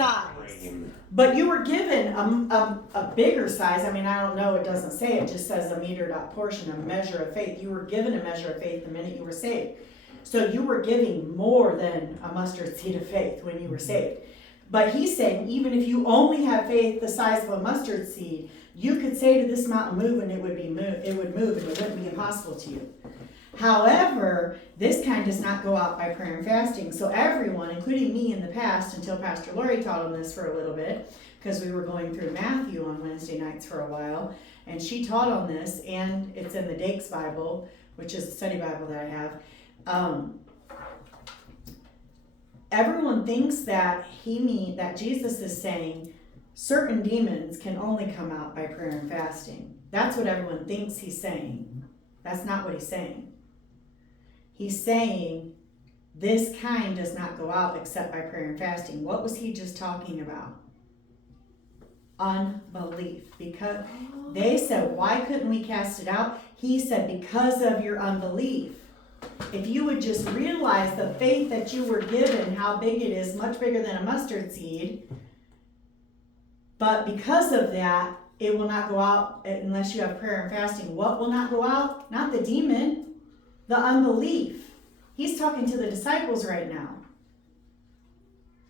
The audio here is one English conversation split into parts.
size. But you were given a bigger size. I mean, I don't know, it doesn't say, it just says a meter dot portion, a measure of faith. You were given a measure of faith the minute you were saved. So you were giving more than a mustard seed of faith when you were saved. But he's saying, even if you only have faith the size of a mustard seed, you could say to this mountain, move, and it would move, and it wouldn't be impossible to you. However, this kind does not go out by prayer and fasting. So everyone, including me in the past, until Pastor Lori taught on this for a little bit, because we were going through Matthew on Wednesday nights for a while, and she taught on this, and it's in the Dakes Bible, which is a study Bible that I have. Everyone thinks that that Jesus is saying certain demons can only come out by prayer and fasting. That's what everyone thinks he's saying. That's not what he's saying. He's saying this kind does not go out except by prayer and fasting. What was he just talking about? Unbelief. Because they said, why couldn't we cast it out? He said, because of your unbelief. If you would just realize the faith that you were given, how big it is, much bigger than a mustard seed. But because of that, it will not go out unless you have prayer and fasting. What will not go out? Not the demon, the unbelief. He's talking to the disciples right now.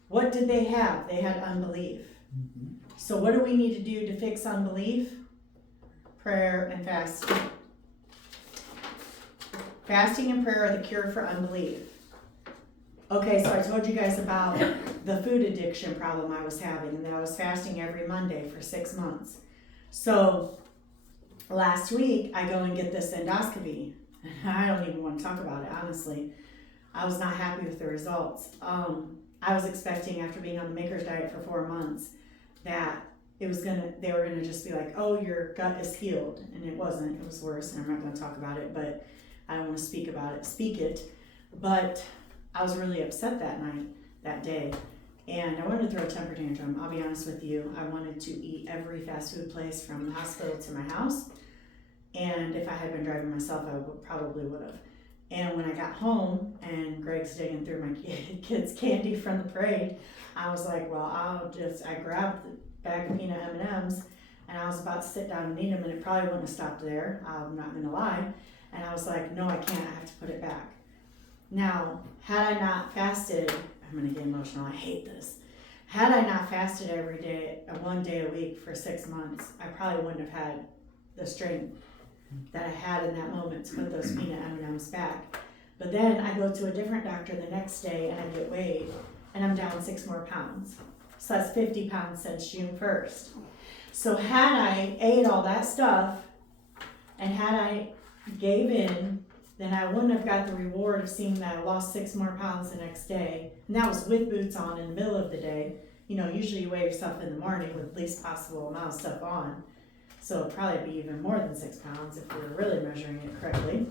What did they have? They had unbelief. Mm-hmm. So what do we need to do to fix unbelief? Prayer and fasting. Fasting and prayer are the cure for unbelief. Okay, so I told you guys about the food addiction problem I was having, and that I was fasting every Monday for 6 months. So last week, I go and get this endoscopy. I don't even want to talk about it, honestly. I was not happy with the results. I was expecting, after being on the Maker's diet for 4 months, that they were gonna just be like, oh, your gut is healed. And it wasn't, it was worse, and I'm not gonna talk about it, but I don't want to speak it. But I was really upset that day. And I wanted to throw a temper tantrum. I'll be honest with you. I wanted to eat every fast food place from the hospital to my house. And if I had been driving myself, I probably would have. And when I got home and Greg's digging through my kids' candy from the parade, I was like, well, I grabbed the bag of peanut M&Ms and I was about to sit down and eat them, and it probably wouldn't have stopped there. I'm not going to lie. And I was like, no, I can't. I have to put it back. Now, had I not fasted, I'm going to get emotional. I hate this. Had I not fasted every day, 1 day a week for 6 months, I probably wouldn't have had the strength that I had in that moment to put those peanut M&Ms back. But then I go to a different doctor the next day and I get weighed, and I'm down 6 more pounds. So that's 50 pounds since June 1st. So had I ate all that stuff and had I gave in, then I wouldn't have got the reward of seeing that I lost 6 more pounds the next day. And that was with boots on in the middle of the day. You know, usually you weigh yourself in the morning with the least possible amount of stuff on. So it'd probably be even more than 6 pounds if we were really measuring it correctly.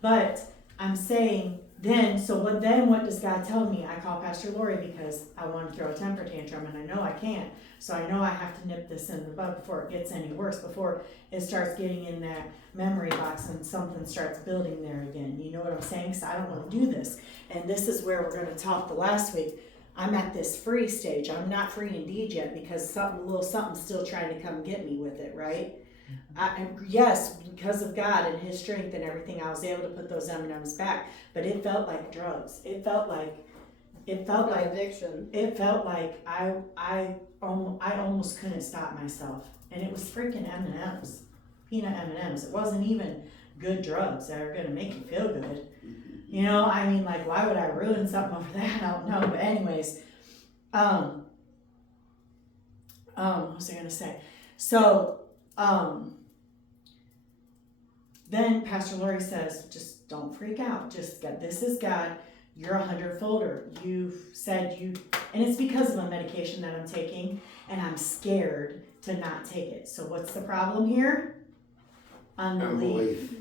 But I'm saying what does God tell me? I call Pastor Lori because I want to throw a temper tantrum, and I know I can't. So I know I have to nip this in the bud before it gets any worse, before it starts getting in that memory box and something starts building there again. You know what I'm saying? Because I don't want to do this. And this is where we're going to talk the last week. I'm at this free stage. I'm not free indeed yet, because something's still trying to come get me with it, right? Yes, because of God and His strength and everything, I was able to put those M&Ms back. But it felt like drugs. It felt like addiction. It felt like I almost couldn't stop myself, and it was freaking M&Ms, peanut M&Ms. It wasn't even good drugs that are gonna make you feel good. You know, I mean, like, why would I ruin something over that? I don't know. But anyways, what was I gonna say? So, then Pastor Lori says, just don't freak out. This is God. You're 100-folder. You've said and it's because of a medication that I'm taking, and I'm scared to not take it. So what's the problem here? Unbelief.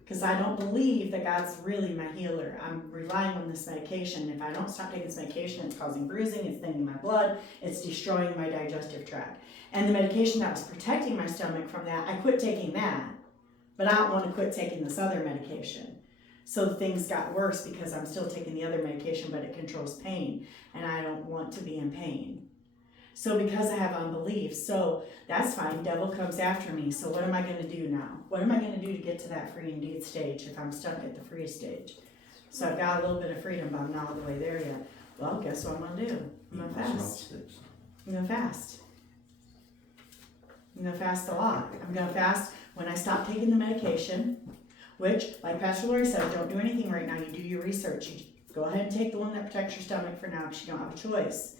Because I don't believe that God's really my healer. I'm relying on this medication. If I don't stop taking this medication, it's causing bruising, it's thinning my blood, it's destroying my digestive tract. And the medication that was protecting my stomach from that, I quit taking that. But I don't want to quit taking this other medication. So things got worse because I'm still taking the other medication, but it controls pain, and I don't want to be in pain. So because I have unbelief, so that's fine, devil comes after me, so what am I gonna do now? What am I gonna do to get to that free indeed stage if I'm stuck at the free stage? So I've got a little bit of freedom, but I'm not all the way there yet. Well, guess what I'm gonna do? I'm gonna fast. I'm gonna fast. I'm gonna fast a lot. I'm gonna fast when I stop taking the medication, which, like Pastor Lori said, don't do anything right now. You do your research. You go ahead and take the one that protects your stomach for now because you don't have a choice.